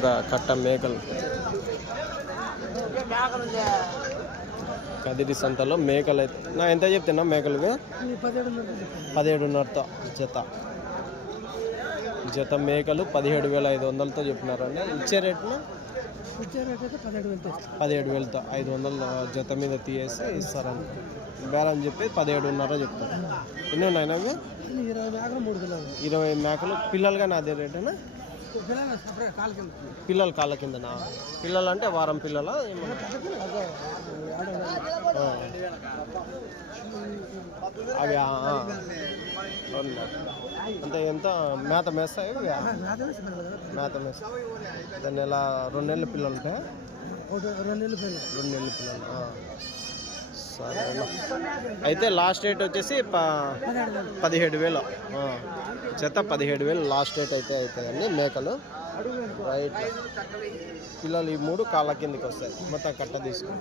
ఒక కట్ట మేకలు. కదిరి సంతలో మేకలు అయితే నా ఎంత చెప్తున్నా మేకలుగా 17,500తో జత మేకలు 17,500తో చెప్పినారండి. ఇచ్చే రేట్లు 17,000తో 500 జత మీద తీసేసి ఇస్తారని బేరం చెప్పి 17,500 చెప్తారు. ఎన్ని ఉన్నాయినా అవి? 20 మేకలు. పిల్లలు కానీ అదే రేటేనా? పిల్లలు కాళ్ళ కిందనా? పిల్లలు అంటే వారం పిల్లల అవి అంటే ఎంత మేత మేస్తాయి? మేత మేస్తాయి. దాన్ని ఎలా 2 నెలల పిల్లలు ఉంటాయా? 2 నెలల పిల్లలు. సరే అయితే లాస్ట్ రేట్ వచ్చేసి 17,000 జత 17,000 లాస్ట్ రేట్ అయితే అవుతాయండి మేకలు. రైట్. పిల్లలు ఈ 3 కాళ్ళ కిందకి వస్తాయి. మొత్తం కట్ట తీసుకుని